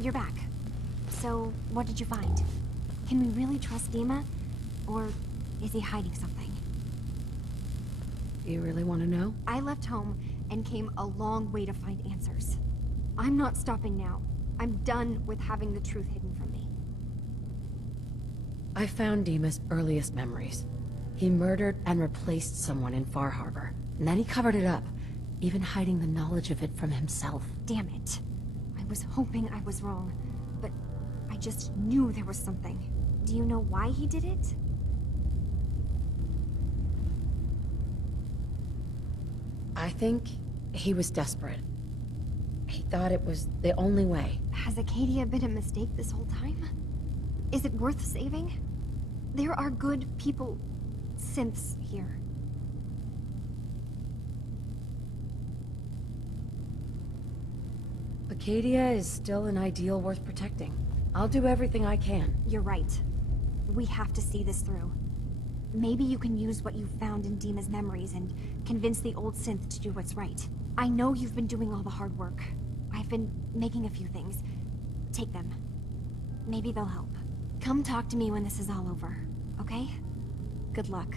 You're back. So, what did you find? Can we really trust Dima? Or is he hiding something? You really want to know? I left home and came a long way to find answers. I'm not stopping now. I'm done with having the truth hidden from me. I found Dima's earliest memories. He murdered and replaced someone in Far Harbor. And then he covered it up, even hiding the knowledge of it from himself. Damn it. I was hoping I was wrong, but I just knew there was something. Do you know why he did it? I think he was desperate. He thought it was the only way. Has Acadia been a mistake this whole time? Is it worth saving? There are good people, synths here. Acadia is still an ideal worth protecting. I'll do everything I can. You're right. We have to see this through. Maybe you can use what you found in Dima's memories and convince the old synth to do what's right. I know you've been doing all the hard work. I've been making a few things. Take them. Maybe they'll help. Come talk to me when this is all over, okay? Good luck.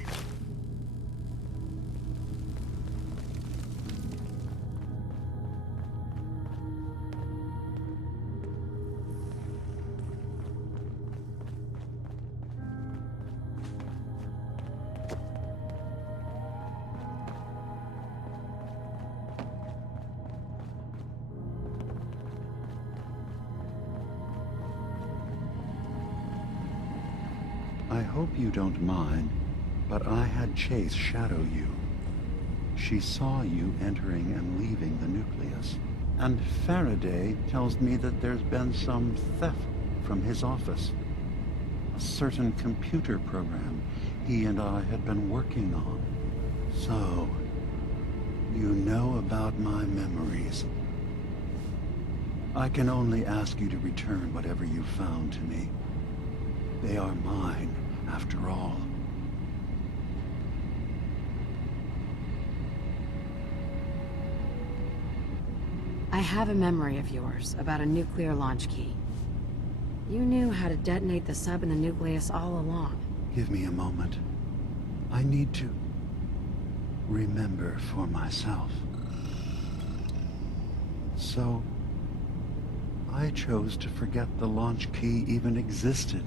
I hope you don't mind, but I had Chase shadow you. She saw you entering and leaving the nucleus. And Faraday tells me that there's been some theft from his office. A certain computer program he and I had been working on. So, you know about my memories. I can only ask you to return whatever you found to me. They are mine, after all. I have a memory of yours about a nuclear launch key. You knew how to detonate the sub in the nucleus all along. Give me a moment. I need to remember for myself. So, I chose to forget the launch key even existed.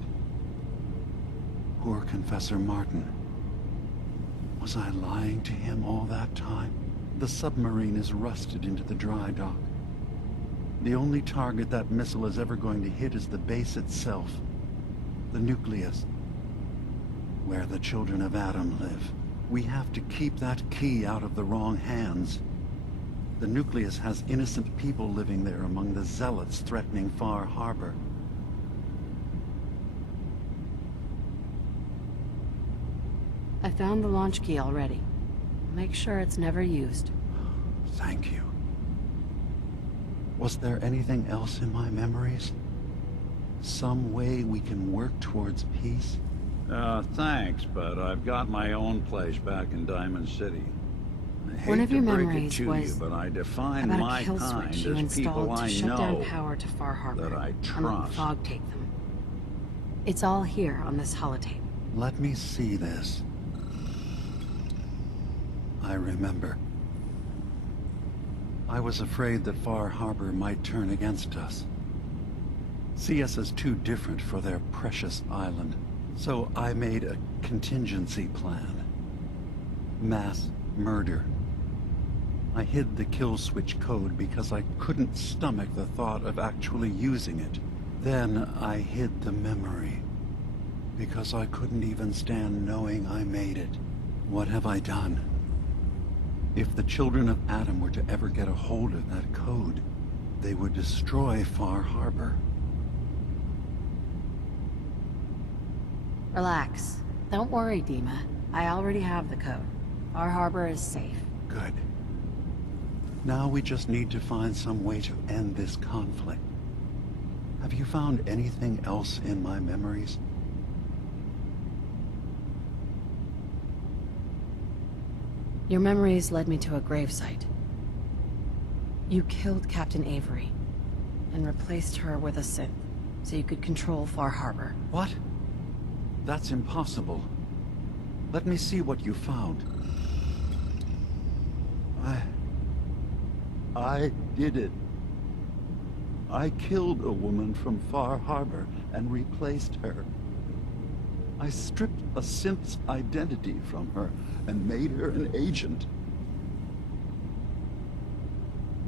Poor Confessor Martin. Was I lying to him all that time? The submarine is rusted into the dry dock. The only target that missile is ever going to hit is the base itself. The nucleus. Where the children of Adam live. We have to keep that key out of the wrong hands. The nucleus has innocent people living there among the zealots threatening Far Harbor. I found the launch key already. Make sure it's never used. Thank you. Was there anything else in my memories? Some way we can work towards peace? Thanks, but I've got my own place back in Diamond City. I hate One of to your break it memories to was you, but I define about my a kill kind switch you as people installed to I shut down know power to Far Harbor that I and let trust. the fog take them. It's all here on this holotape. Let me see this. I remember. I was afraid that Far Harbor might turn against us. See us as too different for their precious island. So I made a contingency plan. Mass murder. I hid the kill switch code because I couldn't stomach the thought of actually using it. Then I hid the memory because I couldn't even stand knowing I made it. What have I done? If the children of Adam were to ever get a hold of that code, they would destroy Far Harbor. Relax. Don't worry, Dima. I already have the code. Far Harbor is safe. Good. Now we just need to find some way to end this conflict. Have you found anything else in my memories? Your memories led me to a gravesite. You killed Captain Avery and replaced her with a synth so you could control Far Harbor. What? That's impossible. Let me see what you found. I did it. I killed a woman from Far Harbor and replaced her. I stripped a synth's identity from her and made her an agent.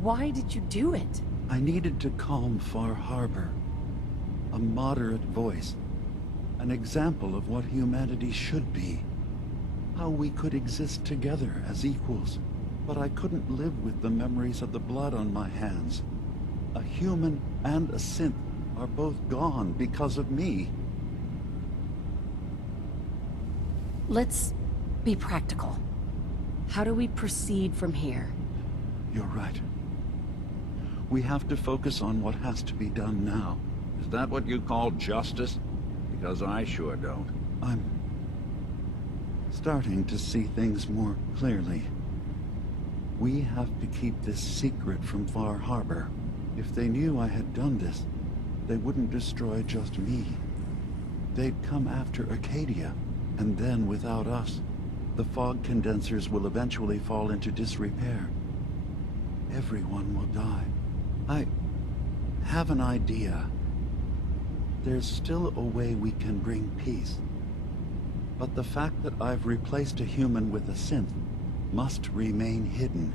Why did you do it? I needed to calm Far Harbor. A moderate voice. An example of what humanity should be. How we could exist together as equals. But I couldn't live with the memories of the blood on my hands. A human and a synth are both gone because of me. Let's be practical. How do we proceed from here? You're right. We have to focus on what has to be done now. Is that what you call justice? Because I sure don't. I'm starting to see things more clearly. We have to keep this secret from Far Harbor. If they knew I had done this, they wouldn't destroy just me. They'd come after Acadia, and then without us, the fog condensers will eventually fall into disrepair. Everyone will die. I have an idea. There's still a way we can bring peace. But the fact that I've replaced a human with a synth must remain hidden.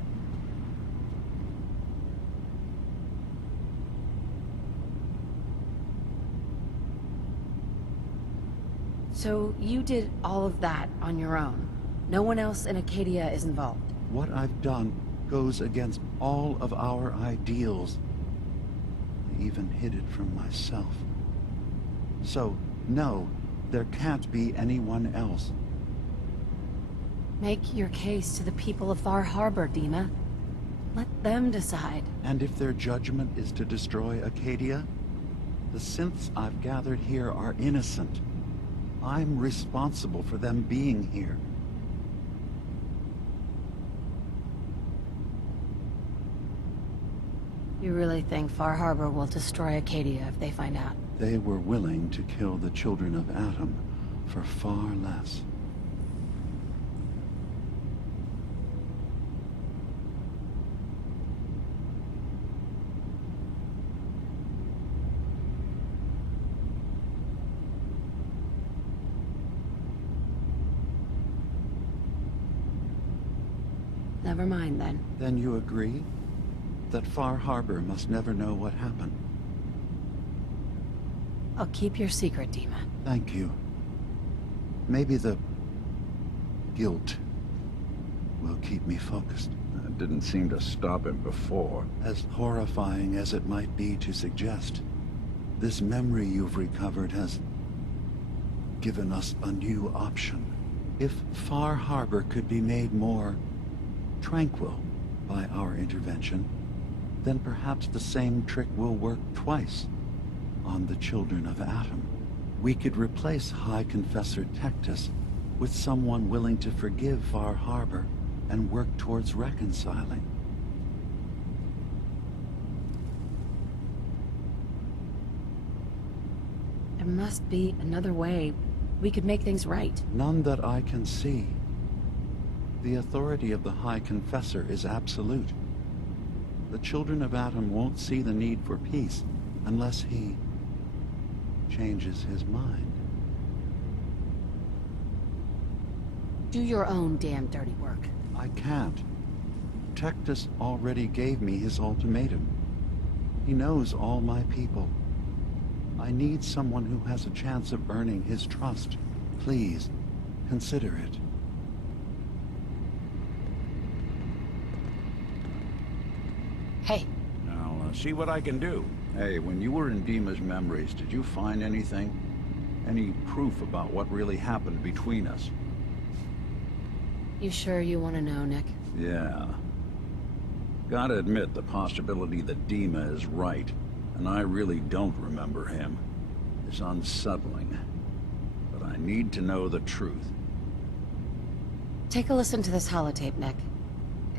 So you did all of that on your own? No one else in Acadia is involved? What I've done goes against all of our ideals. I even hid it from myself. So, no, there can't be anyone else. Make your case to the people of Far Harbor, Dima. Let them decide. And if their judgment is to destroy Acadia, the synths I've gathered here are innocent. I'm responsible for them being here. You really think Far Harbor will destroy Acadia if they find out? They were willing to kill the children of Adam for far less. Never mind, then. Then you agree that Far Harbor must never know what happened? I'll keep your secret, Dima. Thank you. Maybe the guilt will keep me focused. That didn't seem to stop him before. As horrifying as it might be to suggest, this memory you've recovered has given us a new option. If Far Harbor could be made more tranquil by our intervention, then perhaps the same trick will work twice on the children of Adam. We could replace High Confessor Tectus with someone willing to forgive Far Harbor and work towards reconciling. There must be another way we could make things right. None that I can see. The authority of the High Confessor is absolute. The children of Adam won't see the need for peace unless he changes his mind. Do your own damn dirty work. I can't. Tectus already gave me his ultimatum. He knows all my people. I need someone who has a chance of earning his trust. Please, consider it. Hey, I'll see what I can do. Hey, when you were in Dima's memories, did you find anything? Any proof about what really happened between us? you sure you want to know, Nick? Yeah. Gotta admit the possibility that Dima is right, and I really don't remember him, is unsettling. But I need to know the truth. Take a listen to this holotape, Nick.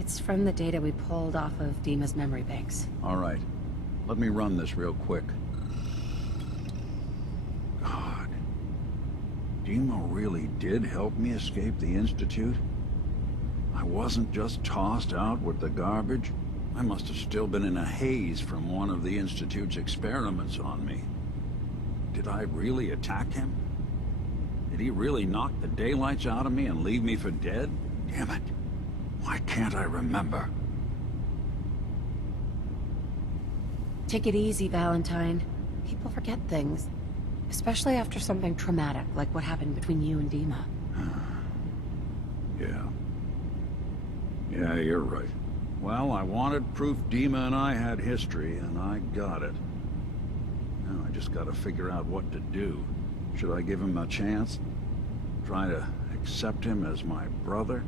It's from the data we pulled off of Dima's memory banks. All right. Let me run this real quick. God. Dima really did help me escape the Institute? I wasn't just tossed out with the garbage. I must have still been in a haze from one of the Institute's experiments on me. Did I really attack him? Did he really knock the daylights out of me and leave me for dead? Damn it. Why can't I remember? Take it easy, Valentine. People forget things. Especially after something traumatic, like what happened between you and Dima. Yeah. Yeah, you're right. Well, I wanted proof Dima and I had history, and I got it. Now I just gotta figure out what to do. Should I give him a chance? Try to accept him as my brother?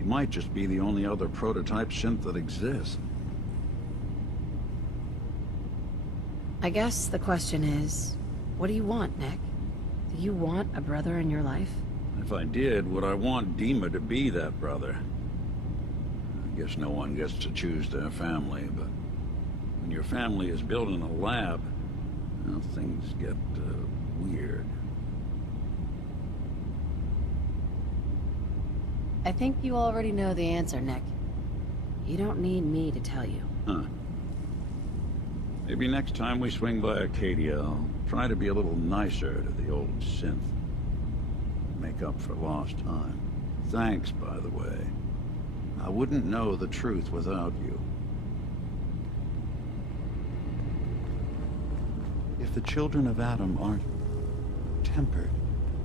He might just be the only other prototype synth that exists. I guess the question is, what do you want, Nick? Do you want a brother in your life? If I did, would I want Dima to be that brother? I guess no one gets to choose their family, but when your family is built in a lab, well, things get weird. I think you already know the answer, Nick. You don't need me to tell you. Huh. Maybe next time we swing by Acadia, I'll try to be a little nicer to the old synth. Make up for lost time. Thanks, by the way. I wouldn't know the truth without you. If the children of Adam aren't tempered,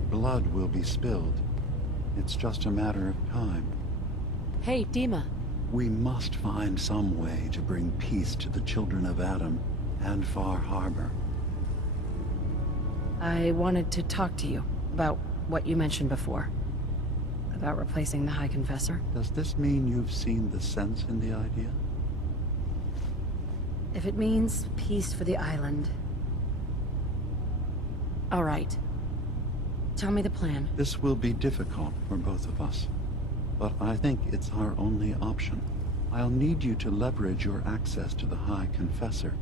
blood will be spilled. It's just a matter of time. Hey, Dima. We must find some way to bring peace to the children of Adam and Far Harbor. I wanted to talk to you about what you mentioned before. About replacing the High Confessor. Does this mean you've seen the sense in the idea? If it means peace for the island. All right. Tell me the plan. This will be difficult for both of us, but I think it's our only option. I'll need you to leverage your access to the High Confessor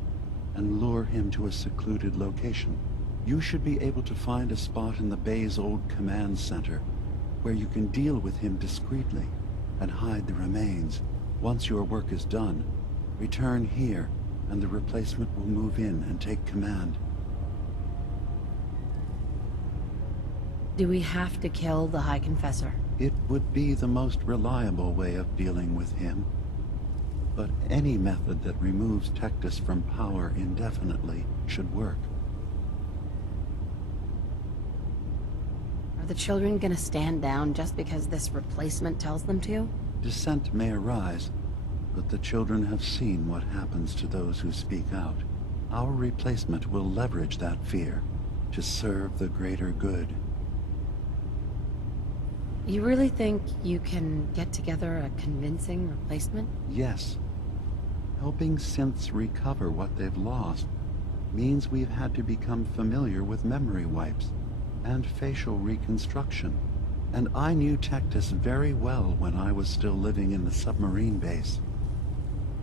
and lure him to a secluded location. You should be able to find a spot in the Bay's old command center where you can deal with him discreetly and hide the remains. Once your work is done, return here and the replacement will move in and take command. Do we have to kill the High Confessor? It would be the most reliable way of dealing with him. But any method that removes Tectus from power indefinitely should work. Are the children gonna stand down just because this replacement tells them to? Dissent may arise, but the children have seen what happens to those who speak out. Our replacement will leverage that fear to serve the greater good. You really think you can get together a convincing replacement? Yes. Helping synths recover what they've lost means we've had to become familiar with memory wipes and facial reconstruction. And I knew Tectus very well when I was still living in the submarine base.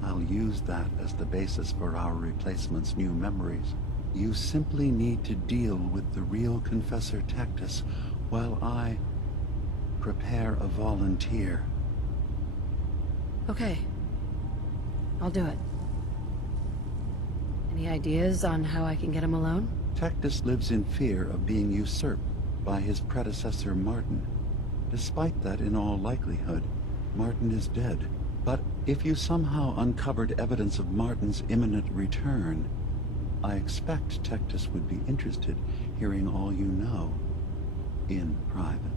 I'll use that as the basis for our replacement's new memories. You simply need to deal with the real Confessor Tectus while I prepare a volunteer. Okay. I'll do it. Any ideas on how I can get him alone? Tectus lives in fear of being usurped by his predecessor Martin. Despite that, in all likelihood, Martin is dead. But if you somehow uncovered evidence of Martin's imminent return, I expect Tectus would be interested hearing all you know, in private.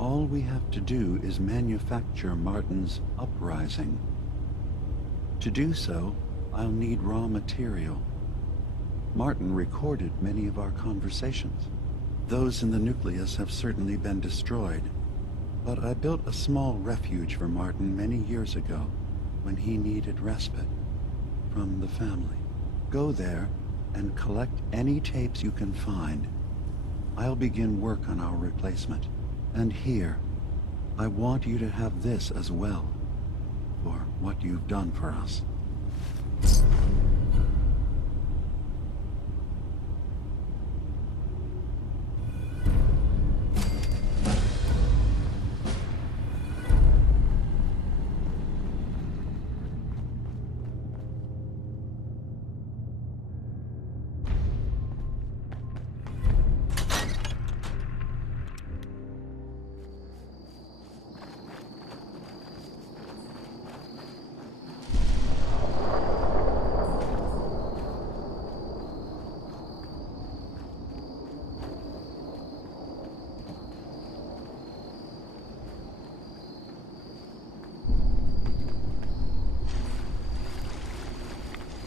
All we have to do is manufacture Martin's uprising. To do so, I'll need raw material. Martin recorded many of our conversations. Those in the nucleus have certainly been destroyed, but I built a small refuge for Martin many years ago when he needed respite from the family. Go there and collect any tapes you can find. I'll begin work on our replacement. And here, I want you to have this as well, for what you've done for us.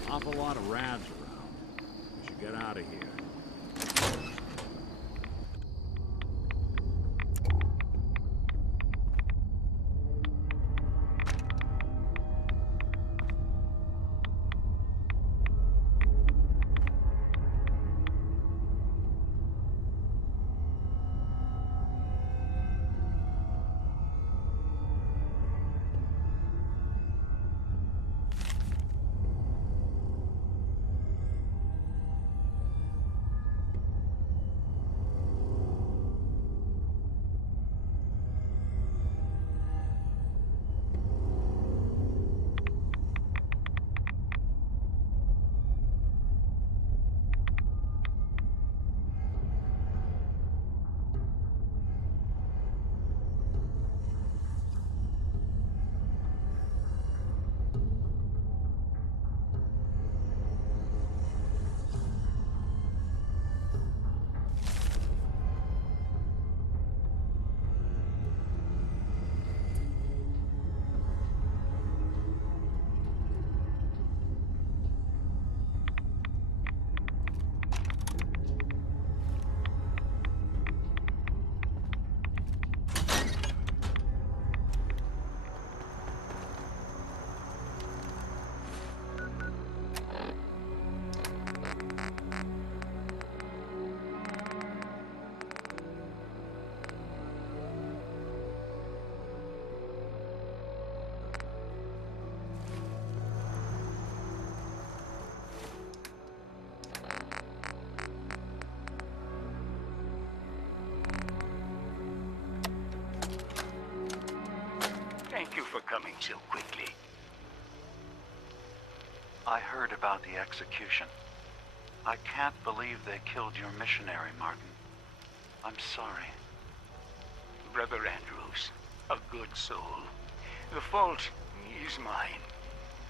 Awful lot of rads around. We should get out of here. Thank you for coming so quickly. I heard about the execution. I can't believe they killed your missionary, Martin. I'm sorry. Brother Andrews, a good soul. The fault is mine.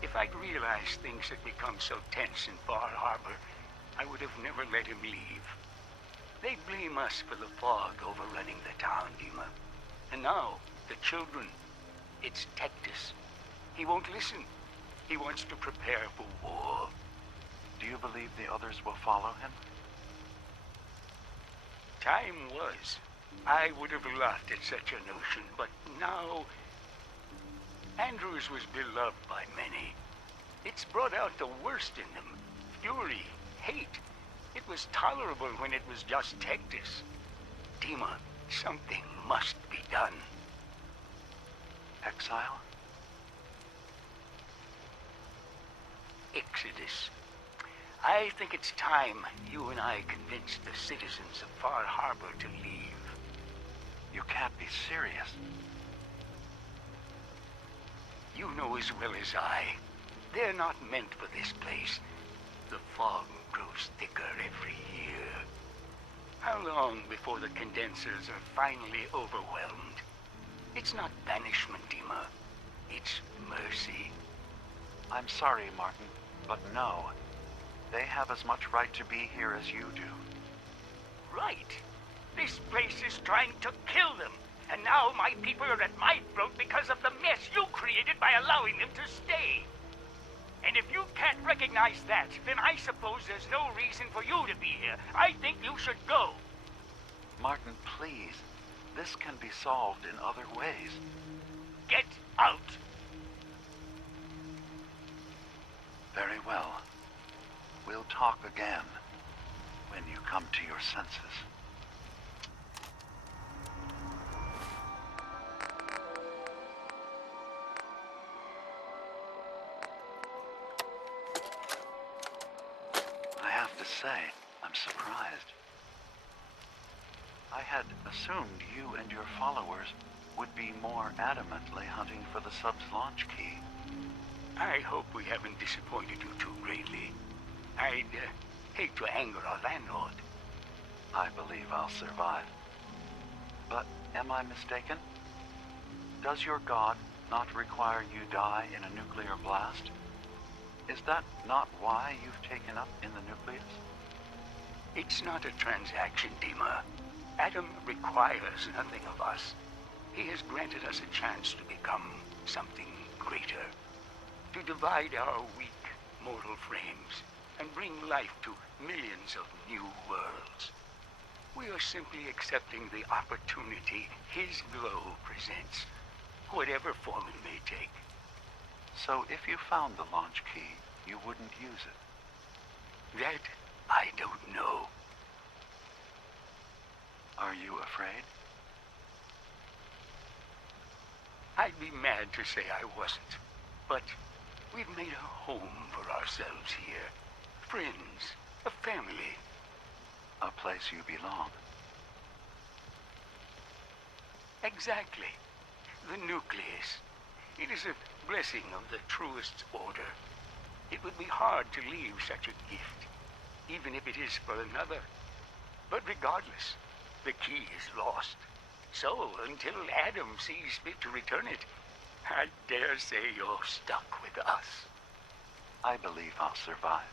If I'd realized things had become so tense in Far Harbor, I would have never let him leave. They blame us for the fog overrunning the town, Dima. And now, the children. It's Tectus. He won't listen. He wants to prepare for war. Do you believe the others will follow him? Time was. I would have laughed at such a notion, but now... Andrews was beloved by many. It's brought out the worst in them. Fury, hate. It was tolerable when it was just Tectus. Dima, something must be done. Exile? Exodus. I think it's time you and I convinced the citizens of Far Harbor to leave. You can't be serious. You know as well as I, they're not meant for this place. The fog grows thicker every year. How long before the condensers are finally overwhelmed? It's not banishment, Dima. It's mercy. I'm sorry, Martin, but no. They have as much right to be here as you do. Right. This place is trying to kill them. And now my people are at my throat because of the mess you created by allowing them to stay. And if you can't recognize that, then I suppose there's no reason for you to be here. I think you should go. Martin, please. This can be solved in other ways. Get out. Very well. We'll talk again when you come to your senses. I have to say, I'm surprised. I had assumed you and your followers would be more adamantly hunting for the sub's launch key. I hope we haven't disappointed you too greatly. I'd hate to anger our landlord. I believe I'll survive. But am I mistaken? Does your god not require you die in a nuclear blast? Is that not why you've taken up in the nucleus? It's not a transaction, Dima. Adam requires nothing of us. He has granted us a chance to become something greater. To divide our weak, mortal frames and bring life to millions of new worlds. We are simply accepting the opportunity his glow presents, whatever form it may take. So if you found the launch key, you wouldn't use it? That I don't know. Are you afraid? I'd be mad to say I wasn't, but we've made a home for ourselves here. Friends, a family. A place you belong. Exactly. The nucleus. It is a blessing of the truest order. It would be hard to leave such a gift, even if it is for another. But regardless, the key is lost. So, until Adam sees fit to return it, I dare say you're stuck with us. I believe I'll survive.